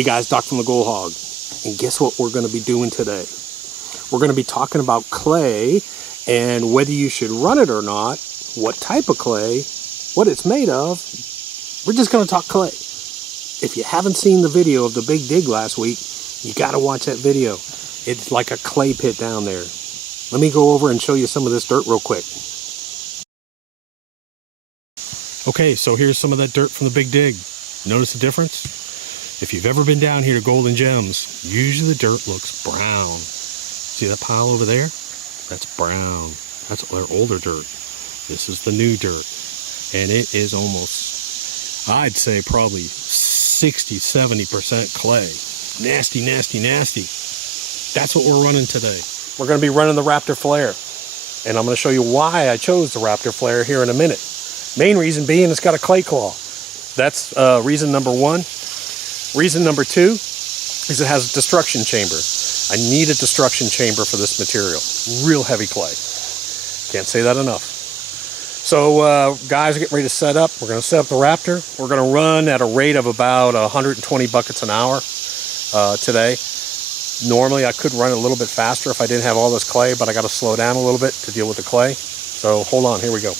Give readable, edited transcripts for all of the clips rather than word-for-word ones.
Hey guys, Doc from the Gold Hog, and guess what we're going to be doing today? We're going to be talking about clay and whether you should run it or not, what type of clay, what it's made of. We're just going to talk clay. If you haven't seen the video of the big dig last week, you got to watch that video. It's like a clay pit down there. Let me go over and show you some of this dirt real quick. Okay, so here's some of that dirt from the big dig. Notice the difference? If you've ever been down here to Golden Gems, usually the dirt looks brown. See that pile over there? That's brown. That's their older dirt. This is the new dirt. And it is almost, I'd say probably 60-70% clay. Nasty, nasty, nasty. That's what we're running today. We're going to be running the Raptor Flare. And I'm going to show you why I chose the Raptor Flare here in a minute. Main reason being it's got a clay claw. That's reason number one. Reason number two is it has a destruction chamber. I need a destruction chamber for this material. Real heavy clay. Can't say that enough. So guys, get ready to set up. We're going to set up the Raptor. We're going to run at a rate of about 120 buckets an hour today. Normally I could run a little bit faster if I didn't have all this clay, but I got to slow down a little bit to deal with the clay. So hold on, here we go.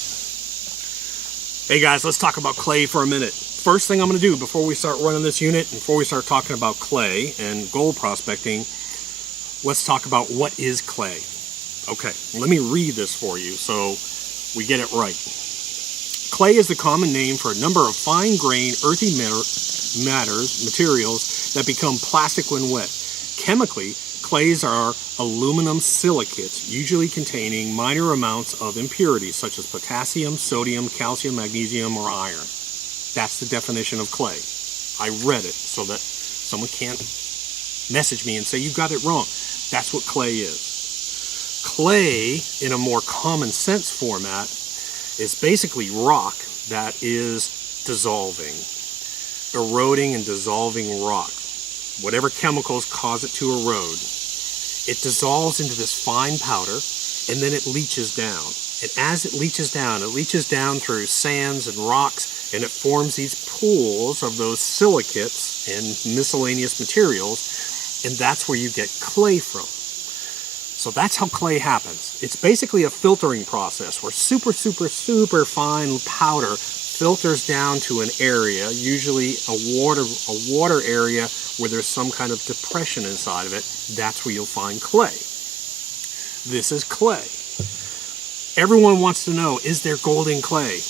Hey guys, let's talk about clay for a minute. First thing I'm going to do before we start running this unit, before we start talking about clay and gold prospecting, let's talk about what is clay. Okay, let me read this for you so we get it right. Clay is the common name for a number of fine-grained earthy materials that become plastic when wet. Chemically, clays are aluminum silicates, usually containing minor amounts of impurities such as potassium, sodium, calcium, magnesium, or iron. That's the definition of clay. I read it so that someone can't message me and say you got it wrong. That's what clay is. Clay, in a more common sense format, is basically rock that is dissolving, eroding and dissolving rock. Whatever chemicals cause it to erode, it dissolves into this fine powder and then it leaches down. And as it leaches down through sands and rocks, and it forms these pools of those silicates and miscellaneous materials, and that's where you get clay from. So that's how clay happens. It's basically a filtering process where super fine powder filters down to an area, usually a water area where there's some kind of depression inside of it. That's where you'll find clay. This is clay. Everyone wants to know, is there gold in clay?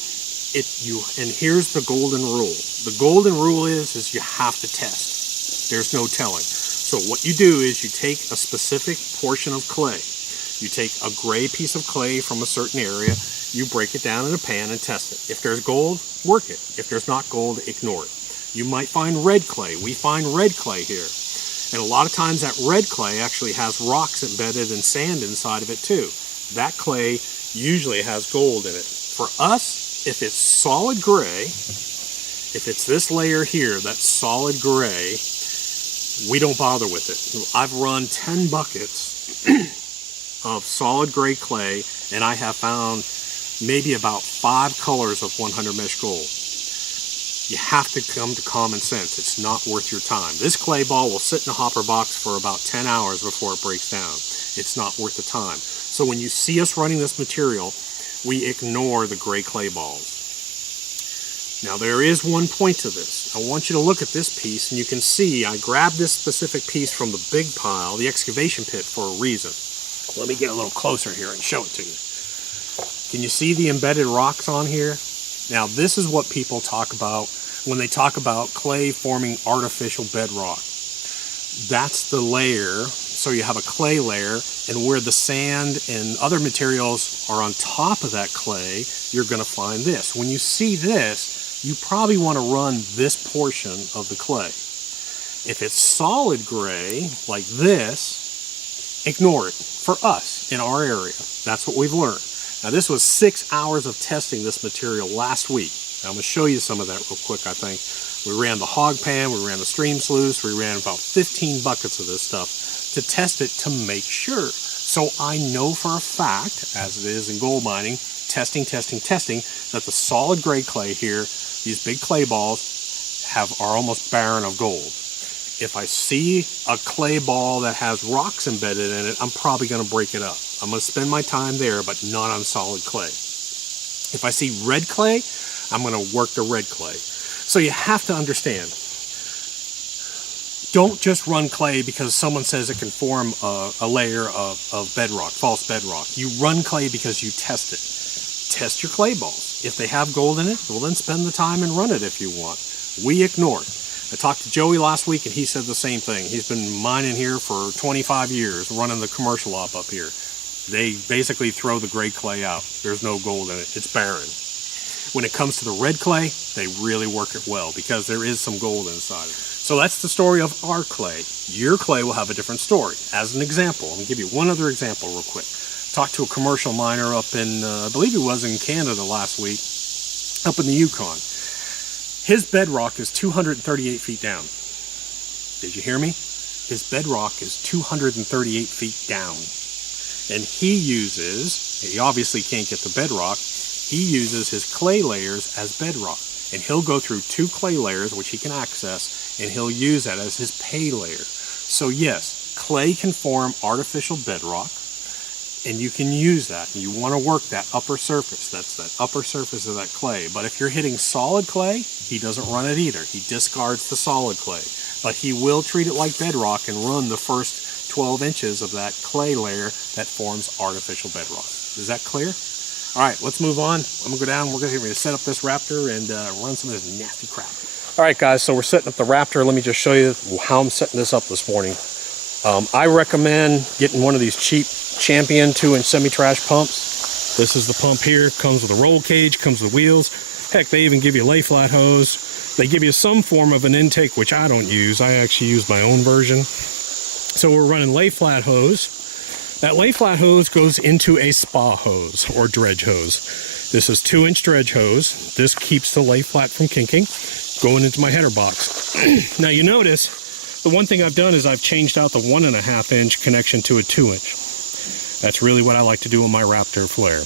And here's the golden rule. The golden rule is you have to test. There's no telling. So what you do is you take a specific portion of clay. You take a gray piece of clay from a certain area, you break it down in a pan and test it. If there's gold, work it. If there's not gold, ignore it. You might find red clay. We find red clay here. And a lot of times that red clay actually has rocks embedded and sand inside of it too. That clay usually has gold in it. For us, if it's solid gray, if it's this layer here, that's solid gray, we don't bother with it. I've run 10 buckets of solid gray clay, and I have found maybe about 5 colors of 100 mesh gold. You have to come to common sense. It's not worth your time. This clay ball will sit in a hopper box for about 10 hours before it breaks down. It's not worth the time. So when you see us running this material, we ignore the gray clay balls. Now there is one point to this. I want you to look at this piece and you can see I grabbed this specific piece from the big pile, the excavation pit, for a reason. Let me get a little closer here and show it to you. Can you see the embedded rocks on here? Now this is what people talk about when they talk about clay forming artificial bedrock. That's the layer. So you have a clay layer, and where the sand and other materials are on top of that clay, you're going to find this. When you see this, you probably want to run this portion of the clay. If it's solid gray, like this, ignore it. For us, in our area, that's what we've learned. Now this was 6 hours of testing this material last week. Now, I'm going to show you some of that real quick, I think. We ran the hog pan, we ran the stream sluice, we ran about 15 buckets of this stuff to test it to make sure. So I know for a fact, as it is in gold mining, testing, that the solid gray clay here, these big clay balls, are almost barren of gold. If I see a clay ball that has rocks embedded in it, I'm probably going to break it up. I'm going to spend my time there, but not on solid clay. If I see red clay, I'm going to work the red clay. So you have to understand, don't just run clay because someone says it can form a layer of bedrock, false bedrock. You run clay because you test it. Test your clay balls. If they have gold in it, well then spend the time and run it if you want. We ignore it. I talked to Joey last week and he said the same thing. He's been mining here for 25 years, running the commercial op up here. They basically throw the gray clay out. There's no gold in it. It's barren. When it comes to the red clay, they really work it well because there is some gold inside of it. So that's the story of our clay. Your clay will have a different story. As an example, I'm going to give you one other example real quick. Talked to a commercial miner up in, I believe he was in Canada last week, up in the Yukon. His bedrock is 238 feet down. Did you hear me? His bedrock is 238 feet down. And he obviously can't get the bedrock, he uses his clay layers as bedrock. And he'll go through 2 clay layers, which he can access, and he'll use that as his pay layer. So yes, clay can form artificial bedrock, and you can use that. You want to work that upper surface. That's that upper surface of that clay. But if you're hitting solid clay, he doesn't run it either. He discards the solid clay. But he will treat it like bedrock and run the first 12 inches of that clay layer that forms artificial bedrock. Is that clear? All right, let's move on. I'm gonna go down. We're gonna set up this Raptor and run some of this nasty crap. All right, guys, so we're setting up the Raptor. Let me just show you how I'm setting this up this morning. I recommend getting one of these cheap Champion 2-inch semi-trash pumps. This is the pump here. Comes with a roll cage, comes with wheels. Heck, they even give you a lay flat hose. They give you some form of an intake, which I don't use. I actually use my own version. So we're running lay flat hose. That lay flat hose goes into a spa hose or dredge hose. This is 2-inch dredge hose. This keeps the lay flat from kinking, going into my header box. Now you notice, the one thing I've done is I've changed out the 1.5-inch connection to a 2-inch. That's really what I like to do on my Raptor flare.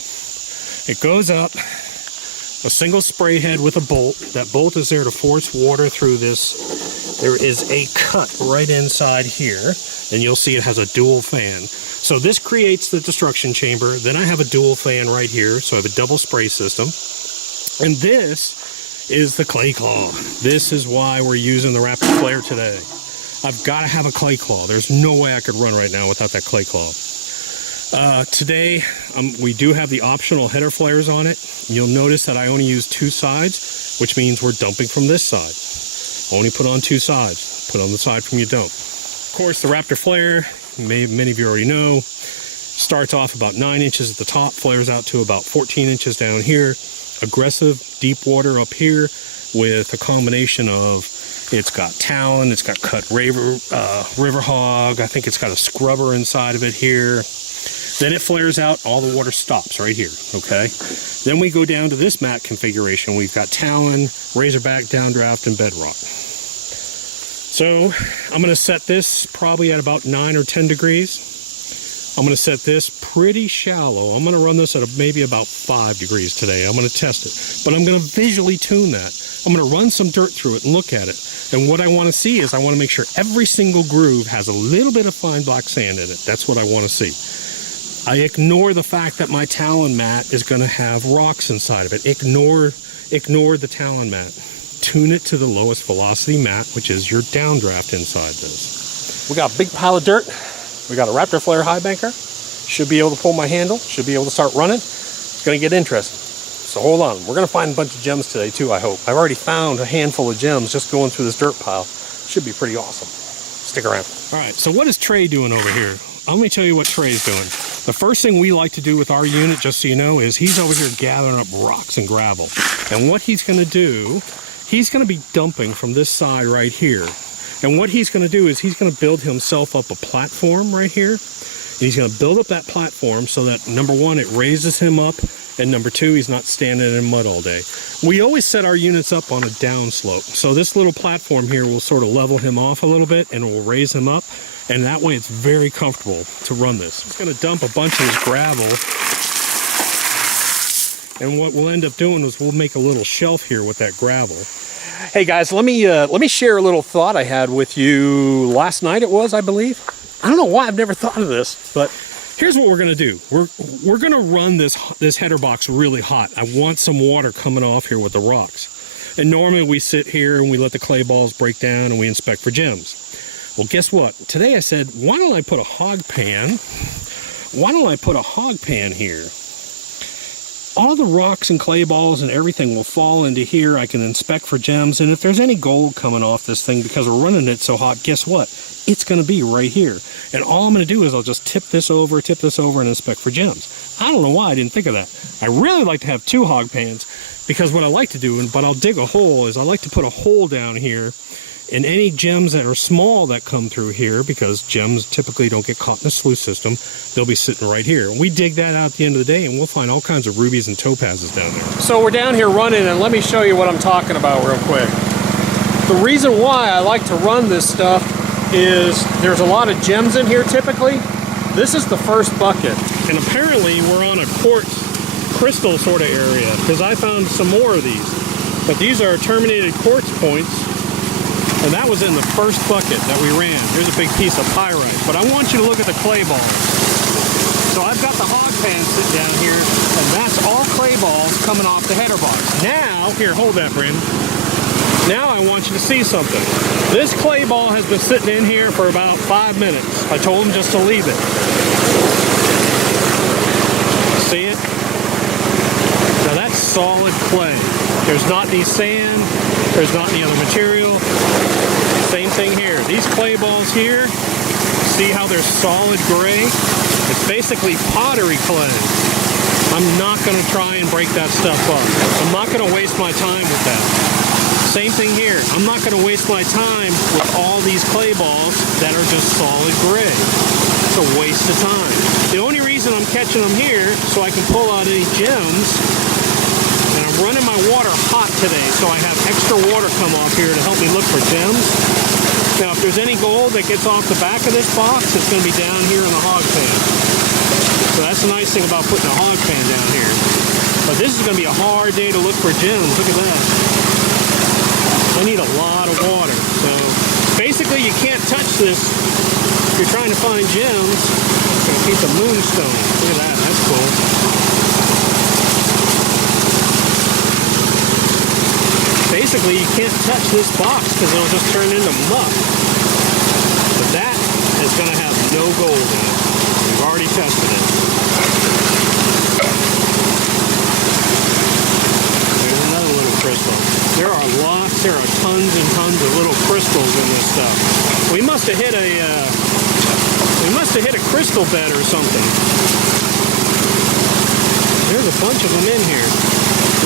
It goes up, a single spray head with a bolt. That bolt is there to force water through this. There is a cut right inside here, and you'll see it has a dual fan. So this creates the destruction chamber. Then I have a dual fan right here, so I have a double spray system. And this is the clay claw. This is why we're using the Raptor flare today. I've got to have a clay claw. There's no way I could run right now without that clay claw. Today, we do have the optional header flares on it. You'll notice that I only use 2 sides, which means we're dumping from this side. Only put on 2 sides. Put on the side from your dump. Of course, the Raptor flare, many of you already know, starts off about 9 inches at the top, flares out to about 14 inches down here. Aggressive deep water up here with a combination of, it's got talon, it's got cut river hog, I think it's got a scrubber inside of it here. Then it flares out, all the water stops right here, okay? Then we go down to this mat configuration. We've got talon, razorback, downdraft, and bedrock. So I'm gonna set this probably at about 9 or 10 degrees. I'm gonna set this pretty shallow. I'm gonna run this at maybe about 5 degrees today. I'm gonna test it, but I'm gonna visually tune that. I'm gonna run some dirt through it and look at it. And what I wanna see is I wanna make sure every single groove has a little bit of fine black sand in it. That's what I wanna see. I ignore the fact that my talon mat is going to have rocks inside of it. Ignore the talon mat. Tune it to the lowest velocity mat, which is your downdraft inside this. We got a big pile of dirt. We got a Raptor flare high banker. Should be able to pull my handle. Should be able to start running. It's going to get interesting. So hold on. We're going to find a bunch of gems today too, I hope. I've already found a handful of gems just going through this dirt pile. Should be pretty awesome. Stick around. All right, so what is Trey doing over here? Let me tell you what Trey's doing. The first thing we like to do with our unit, just so you know, is he's over here gathering up rocks and gravel. And what he's going to do, he's going to be dumping from this side right here. And what he's going to do is he's going to build himself up a platform right here. And he's going to build up that platform so that, number one, it raises him up. And number two, he's not standing in mud all day. We always set our units up on a down slope. So this little platform here will sort of level him off a little bit and it will raise him up. And that way it's very comfortable to run this. It's going to dump a bunch of this gravel. And what we'll end up doing is we'll make a little shelf here with that gravel. Hey guys, let me share a little thought I had with you last night. It was, I believe. I don't know why I've never thought of this, but here's what we're gonna do. We're gonna run this header box really hot. I want some water coming off here with the rocks. And normally we sit here and we let the clay balls break down and we inspect for gems. Well, guess what? Today I said, why don't I put a hog pan? Why don't I put a hog pan here? All the rocks and clay balls and everything will fall into here. I can inspect for gems, and if there's any gold coming off this thing because we're running it so hot, guess what? It's going to be right here. And all I'm going to do is I'll just tip this over, and inspect for gems. I don't know why I didn't think of that. I really like to have 2 hog pans, because what I like to do, but I'll dig a hole, is I like to put a hole down here, and any gems that are small that come through here, because gems typically don't get caught in the sluice system, they'll be sitting right here. We dig that out at the end of the day and we'll find all kinds of rubies and topazes down there. So we're down here running, and let me show you what I'm talking about real quick. The reason why I like to run this stuff is there's a lot of gems in here typically. This is the first bucket. And apparently we're on a quartz crystal sort of area, because I found some more of these. But these are terminated quartz points. And that was in the first bucket that we ran. Here's a big piece of pyrite. But I want you to look at the clay balls. So I've got the hog pan sitting down here, and that's all clay balls coming off the header box. Now, here, hold that, Brandon. Now I want you to see something. This clay ball has been sitting in here for about 5 minutes. I told him just to leave it. See it? Now that's solid clay. There's not any sand. There's not any other material. Same thing here. These clay balls here, see how they're solid gray? It's basically pottery clay. I'm not going to try and break that stuff up. I'm not going to waste my time with that. Same thing here. I'm not going to waste my time with all these clay balls that are just solid gray. It's a waste of time. The only reason I'm catching them here so I can pull out any gems. And I'm running my water hot today, so I have extra water come off here to help me look for gems. Now, if there's any gold that gets off the back of this box, it's going to be down here in the hog pan. So that's the nice thing about putting a hog pan down here. But this is going to be a hard day to look for gems. Look at that. I need a lot of water. So basically, you can't touch this if you're trying to find gems. Got a piece of moonstone. Look at that. That's cool. Basically, you can't touch this box because it'll just turn into muck. But that is going to have no gold in it. We've already tested it. There's another little crystal. There are tons and tons of little crystals in this stuff. We must have hit a crystal bed or something. There's a bunch of them in here.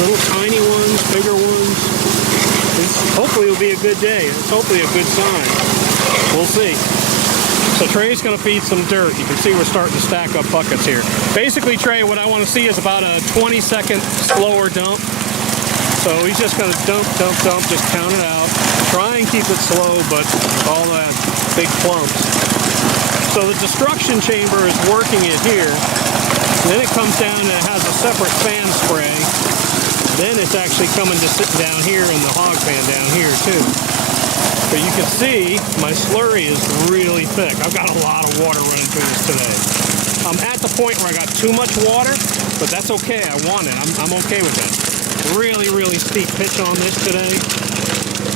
Little tiny ones, bigger ones. Hopefully it'll be a good day. It's hopefully a good sign. We'll see. So Trey's going to feed some dirt. You can see we're starting to stack up buckets here. Basically, Trey, what I want to see is about a 20-second slower dump. So he's just going to dump, just count it out. Try and keep it slow, but with all that big clumps. So the destruction chamber is working it here. Then it comes down and it has a separate fan spray. Then it's actually coming to sit down here in the hog pan down here too. But you can see my slurry is really thick. I've got a lot of water running through this today. I'm at the point where I got too much water, but that's okay. I want it. I'm okay with that. Really, really steep pitch on this today.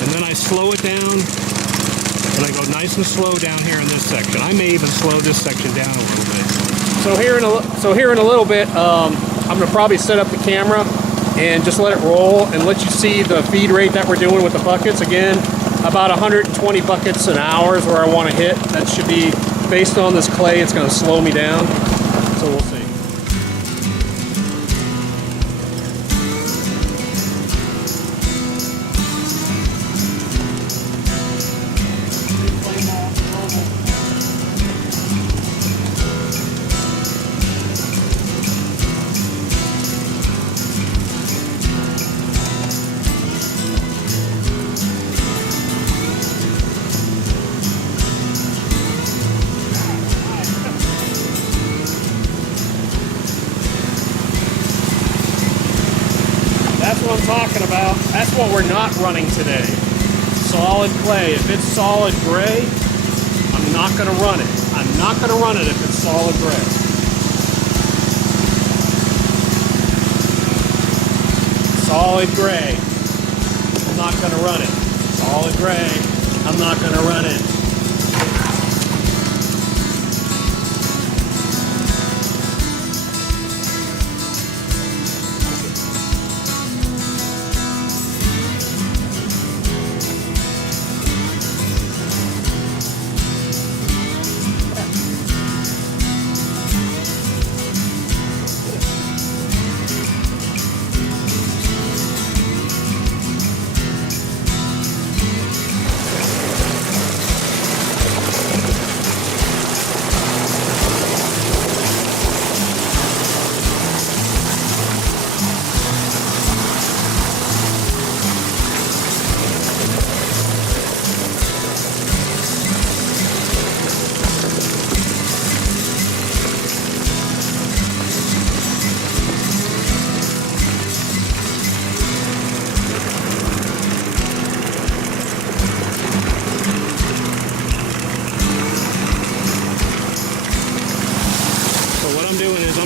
And then I slow it down. And I go nice and slow down here in this section. I may even slow this section down a little bit. So here in a little bit, I'm going to probably set up the camera and just let it roll and let you see the feed rate that we're doing with the buckets. Again, about 120 buckets an hour is where I want to hit. That should be, based on this clay, it's going to slow me down. So we'll see. what I'm talking about. That's what we're not running today. Solid clay. If it's solid gray, I'm not going to run it. I'm not going to run it if it's solid gray. Solid gray, I'm not going to run it. Solid gray, I'm not going to run it.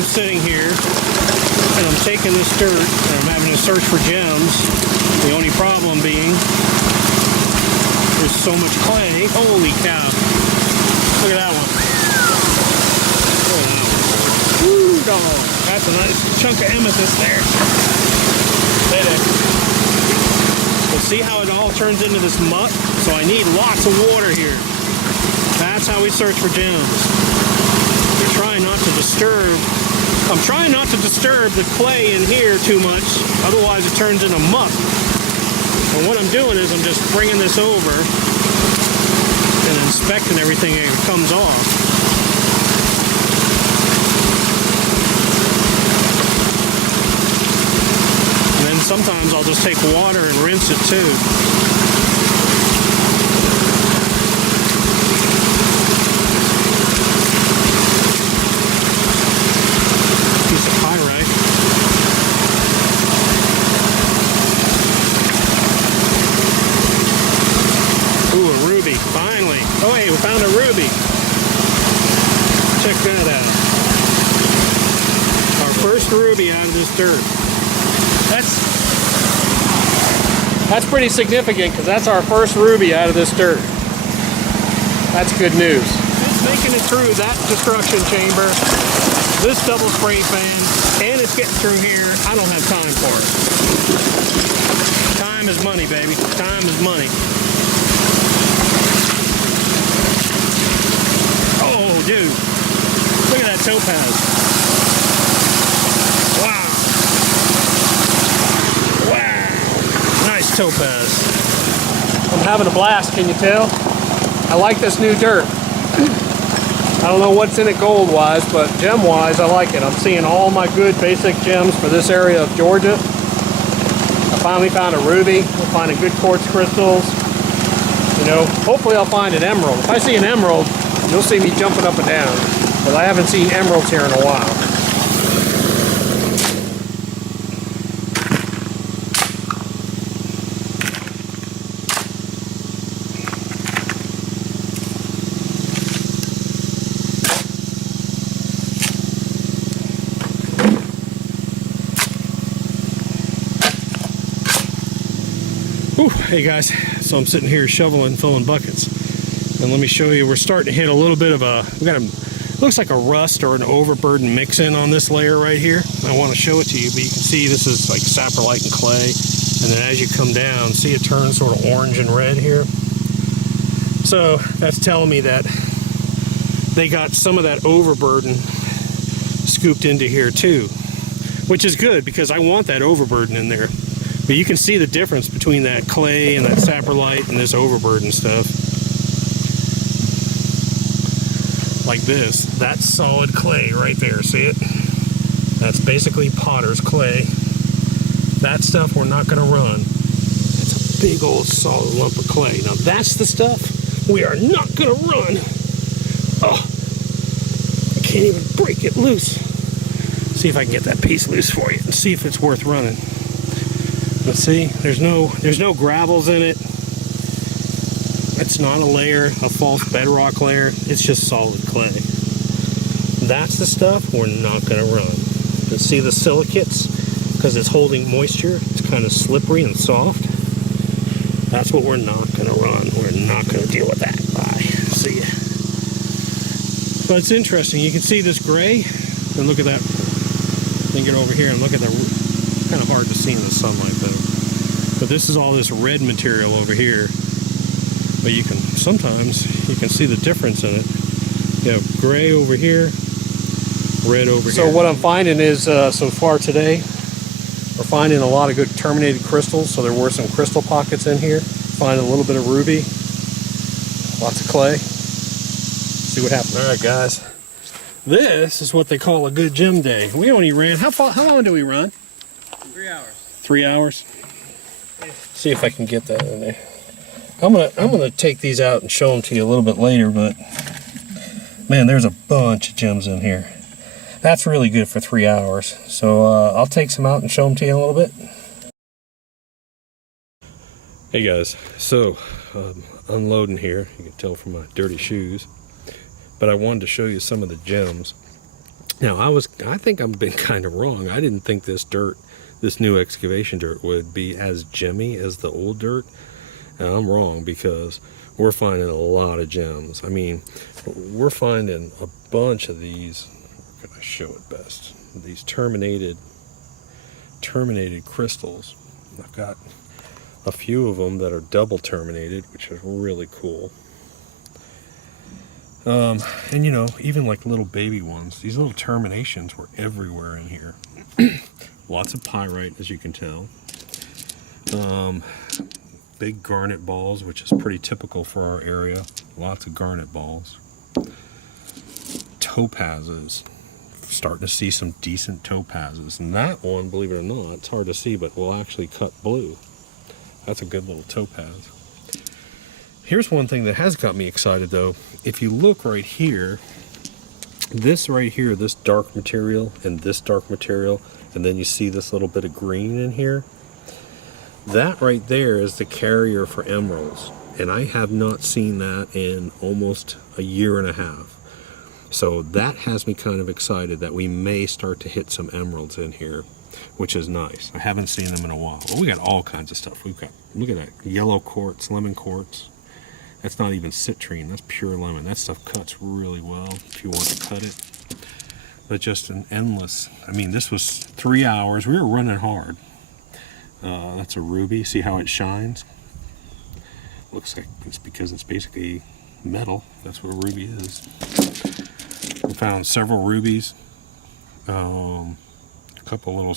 Sitting here and I'm taking this dirt and I'm having to search for gems. The only problem being there's so much clay. Holy cow. Look at that one. Look at that one. Woo, dog. That's a nice chunk of amethyst there. But see how it all turns into this muck? So I need lots of water here. That's how we search for gems. We're trying not to disturb. I'm trying not to disturb the clay in here too much, otherwise it turns into muck. And what I'm doing is I'm just bringing this over and inspecting everything as it comes off. And then sometimes I'll just take water and rinse it too. Finally. Oh, hey, we found a ruby. Check that out. Our first ruby out of this dirt. That's pretty significant because that's our first ruby out of this dirt. That's good news. It's making it through that destruction chamber, this double spray fan, and it's getting through here. I don't have time for it. Time is money, baby. Time is money. Dude, look at that topaz. Wow. Wow. Nice topaz. I'm having a blast, can you tell? I like this new dirt. I don't know what's in it gold-wise, but gem-wise, I like it. I'm seeing all my good basic gems for this area of Georgia. I finally found a ruby. I'm finding good quartz crystals. You know, hopefully I'll find an emerald. If I see an emerald, you'll see me jumping up and down, but I haven't seen emeralds here in a while. Ooh, hey guys, so I'm sitting here shoveling, filling buckets. And let me show you, we're starting to hit a little bit of looks like a rust or an overburden mix-in on this layer right here. I want to show it to you, but you can see this is like saprolite and clay. And then as you come down, see it turns sort of orange and red here? So that's telling me that they got some of that overburden scooped into here too, which is good because I want that overburden in there. But you can see the difference between that clay and that saprolite and this overburden stuff. Like this, that's solid clay right there, see it? That's basically potter's clay. That stuff we're not gonna run. It's a big old solid lump of clay. Now that's the stuff we are not gonna run. Oh, I can't even break it loose. See if I can get that piece loose for you and see if it's worth running. Let's see, there's no gravels in it. It's not a layer, a false bedrock layer. It's just solid clay. That's the stuff we're not going to run. You see the silicates? Because it's holding moisture. It's kind of slippery and soft. That's what we're not going to run. We're not going to deal with that. Bye. See ya. But it's interesting. You can see this gray. And look at that. Then get over here and look at the... Kind of hard to see in the sunlight though. But this is all this red material over here. But you can sometimes you can see the difference in it. You have gray over here, red over here. So what I'm finding is so far today, we're finding a lot of good terminated crystals. So there were some crystal pockets in here. Finding a little bit of ruby, lots of clay. See what happens. All right, guys. This is what they call a good gym day. We only ran how long do we run? 3 hours. 3 hours. See if I can get that in there. I'm gonna take these out and show them to you a little bit later, but man, there's a bunch of gems in here. That's really good for 3 hours. So I'll take some out and show them to you a little bit. Hey guys, so unloading here. You can tell from my dirty shoes, but I wanted to show you some of the gems. Now I think I've been kind of wrong. I didn't think this new excavation dirt would be as gemmy as the old dirt. And I'm wrong, because we're finding a lot of gems. I mean, we're finding a bunch of these. How can I show it best? These terminated crystals. I've got a few of them that are double terminated, which is really cool. And you know, even like little baby ones, these little terminations were everywhere in here. Lots of pyrite, as you can tell. Big garnet balls, which is pretty typical for our area. Lots of garnet balls. Topazes. Starting to see some decent topazes. And that one, believe it or not, it's hard to see, but will actually cut blue. That's a good little topaz. Here's one thing that has got me excited though. If you look right here, this right here, this dark material and this dark material, and then you see this little bit of green in here, that right there is the carrier for emeralds. And I have not seen that in almost a year and a half. So that has me kind of excited that we may start to hit some emeralds in here, which is nice. I haven't seen them in a while. Well, we got all kinds of stuff. We've got, look at that, yellow quartz, lemon quartz. That's not even citrine, that's pure lemon. That stuff cuts really well if you want to cut it. But just an endless, I mean, this was 3 hours. We were running hard. That's a ruby. See how it shines? Looks like it's because it's basically metal. That's what a ruby is. We found several rubies. A couple little,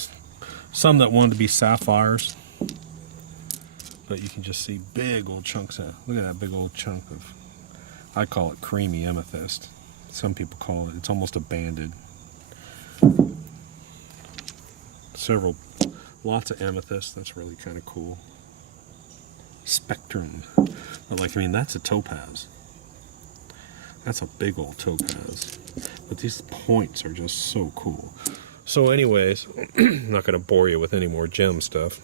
some that wanted to be sapphires. But you can just see big old chunks of, look at that big old chunk of, I call it creamy amethyst. Some people call it, it's almost a banded. Lots of amethyst. That's really kind of cool. Spectrum. But like, I mean, that's a topaz. That's a big old topaz. But these points are just so cool. So anyways, I'm not going to bore you with any more gem stuff.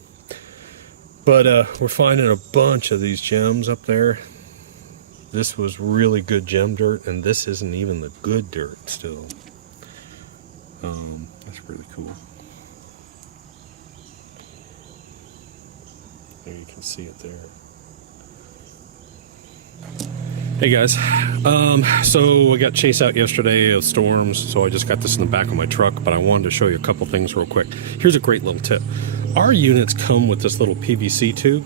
But we're finding a bunch of these gems up there. This was really good gem dirt, and this isn't even the good dirt still. That's really cool. There you can see it there. Hey guys, so I got chased out yesterday of storms, so I just got this in the back of my truck, but I wanted to show you a couple things real quick. Here's a great little tip. Our units come with this little PVC tube.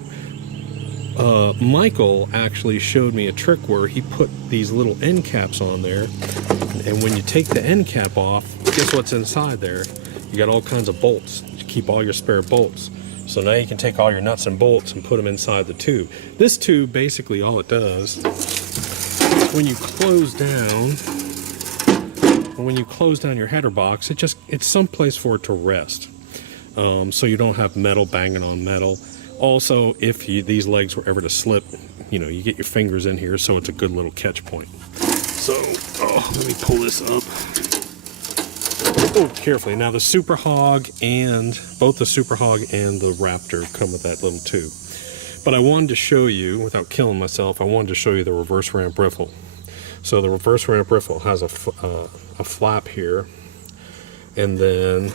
Michael actually showed me a trick where he put these little end caps on there, and when you take the end cap off, guess what's inside there? You got all kinds of bolts to keep all your spare bolts. So now you can take all your nuts and bolts and put them inside the tube. This tube, basically all it does, when you close down your header box, it's someplace for it to rest. So you don't have metal banging on metal. Also, if these legs were ever to slip, you know, you get your fingers in here, so it's a good little catch point. So, let me pull this up. Oh, carefully. Now the Super Hog and both the Super Hog and the Raptor come with that little tube. But I wanted to show you, without killing myself, I wanted to show you the reverse ramp riffle. So the reverse ramp riffle has a flap here, and then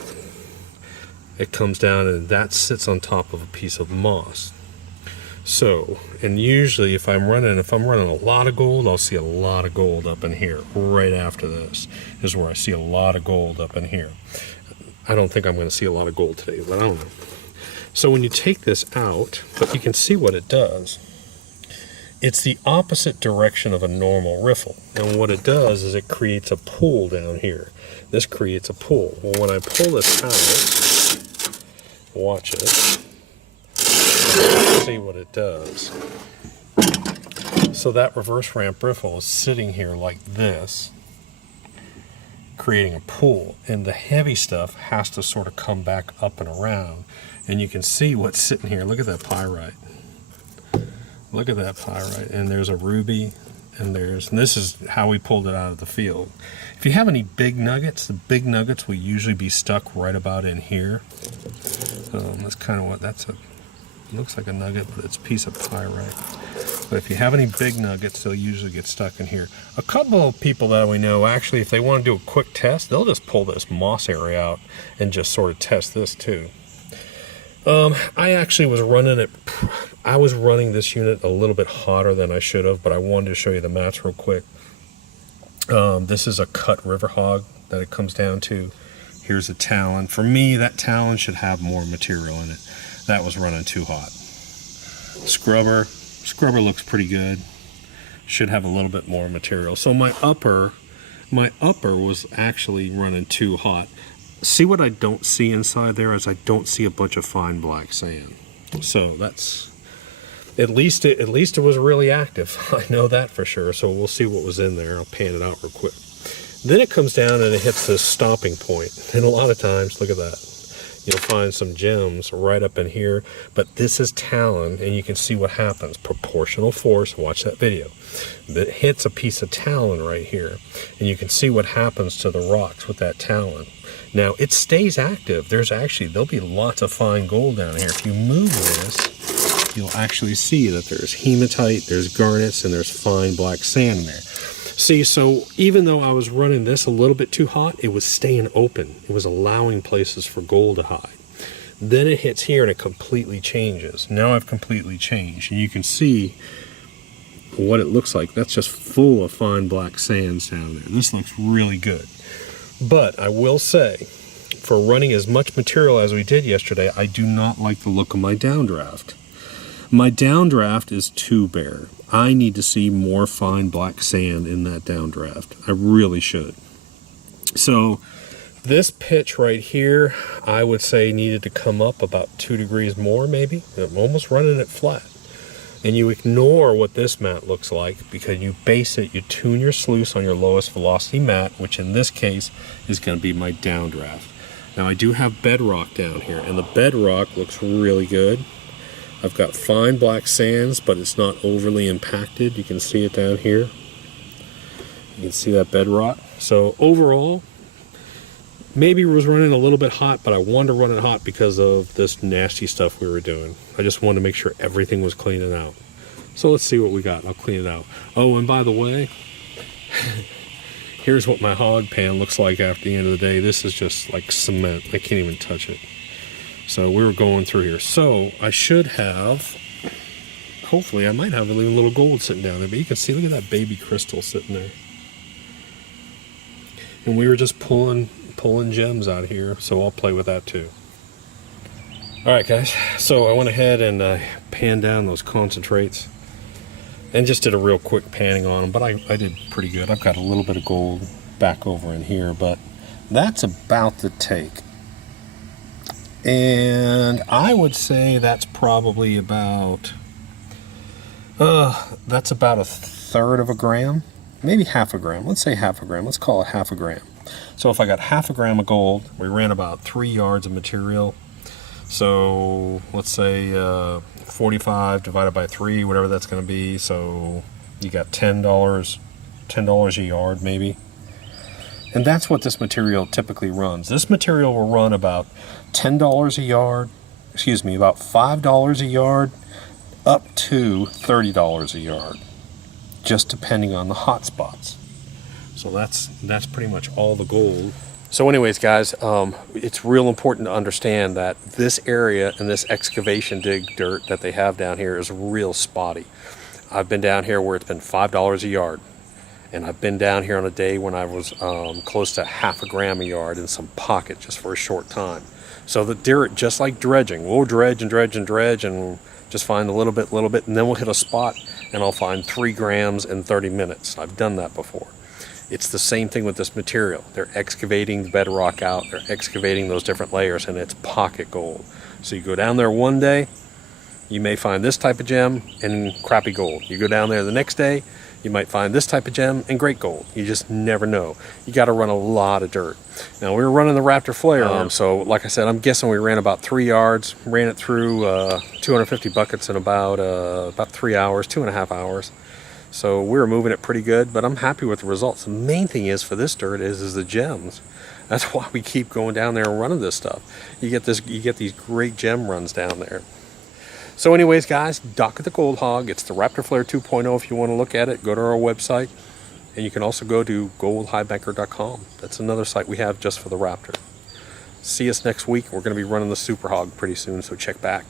it comes down and that sits on top of a piece of moss. So, and usually if I'm running a lot of gold, I'll see a lot of gold up in here. Right after this is where I see a lot of gold up in here. I don't think I'm going to see a lot of gold today, but I don't know. So when you take this out, but you can see what it does. It's the opposite direction of a normal riffle. And what it does is it creates a pull down here. This creates a pull. Well, when I pull this out, watch it. See what it does. So that reverse ramp riffle is sitting here like this, creating a pull, and the heavy stuff has to sort of come back up and around. And you can see what's sitting here. Look at that pyrite. Look at that pyrite. And there's a ruby, and this is how we pulled it out of the field. If you have any big nuggets, the big nuggets will usually be stuck right about in here. That's kind of what looks like a nugget, but it's a piece of pyrite. But if you have any big nuggets, they'll usually get stuck in here. A couple of people that we know, actually, if they want to do a quick test, they'll just pull this moss area out and just sort of test this too. I actually was running it. I was running this unit a little bit hotter than I should have, but I wanted to show you the mats real quick. This is a cut river hog that it comes down to. Here's a talon. For me, that talon should have more material in it. That was running too hot. Scrubber looks pretty good. Should have a little bit more material. So my upper was actually running too hot. See what I don't see inside there is I don't see a bunch of fine black sand. So that's at least it was really active. I know that for sure. So we'll see what was in there. I'll pan it out real quick. Then it comes down and it hits this stopping point. And a lot of times, look at that. You'll find some gems right up in here, but this is talon, and you can see what happens. Proportional force, watch that video. That hits a piece of talon right here, and you can see what happens to the rocks with that talon. Now, it stays active. There'll be lots of fine gold down here. If you move this, you'll actually see that there's hematite, there's garnets, and there's fine black sand in there. See, so even though I was running this a little bit too hot, it was staying open. It was allowing places for gold to hide. Then it hits here and it completely changes. Now I've completely changed. And you can see what it looks like. That's just full of fine black sands down there. This looks really good. But I will say, for running as much material as we did yesterday, I do not like the look of my downdraft. My downdraft is too bare. I need to see more fine black sand in that downdraft. I really should. So this pitch right here, I would say needed to come up about 2 degrees more maybe. I'm almost running it flat. And you ignore what this mat looks like because you base it, you tune your sluice on your lowest velocity mat, which in this case is going to be my downdraft. Now I do have bedrock down here, and the bedrock looks really good. I've got fine black sands, but it's not overly impacted. You can see it down here. You can see that bedrock. So overall, maybe it was running a little bit hot, but I wanted to run it hot because of this nasty stuff we were doing. I just wanted to make sure everything was cleaning out. So let's see what we got. I'll clean it out. Oh, and by the way, here's what my hog pan looks like after the end of the day. This is just like cement. I can't even touch it. So we were going through here. So I should have, hopefully I might have a little gold sitting down there, but you can see, look at that baby crystal sitting there. And we were just pulling gems out here, so I'll play with that too. All right, guys, so I went ahead and panned down those concentrates and just did a real quick panning on them, but I did pretty good. I've got a little bit of gold back over in here, but that's about the take. And I would say that's probably about, that's about 1/3 of a gram, maybe 1/2 gram. Let's say 1/2 gram. Let's call it 1/2 gram. So if I got 1/2 gram of gold, we ran about 3 yards of material. So let's say 45 divided by 3, whatever that's going to be. So you got $10 a yard maybe. And that's what this material typically runs. This material will run about $10 a yard, about $5 a yard, up to $30 a yard, just depending on the hot spots. So that's pretty much all the gold. So anyways, guys, it's real important to understand that this area and this excavation dig dirt that they have down here is real spotty. I've been down here where it's been $5 a yard. And I've been down here on a day when I was close to half a gram a yard in some pocket just for a short time. So the dirt, just like dredging, we'll dredge and dredge and dredge and just find a little bit, and then we'll hit a spot and I'll find 3 grams in 30 minutes. I've done that before. It's the same thing with this material. They're excavating the bedrock out, they're excavating those different layers, and it's pocket gold. So you go down there one day, you may find this type of gem and crappy gold. You go down there the next day, you might find this type of gem and great gold. You just never know. You got to run a lot of dirt. Now we were running the Raptor flare, so like I said, I'm guessing we ran about 3 yards, ran it through 250 buckets in about 3 hours, 2.5 hours. So we were moving it pretty good, but I'm happy with the results. The main thing is for this dirt is the gems. That's why we keep going down there and running this stuff. You get these great gem runs down there. So anyways, guys, Doc at the Gold Hog. It's the Raptor Flare 2.0 if you want to look at it. Go to our website. And you can also go to goldhighbanker.com. That's another site we have just for the Raptor. See us next week. We're going to be running the Super Hog pretty soon, so check back.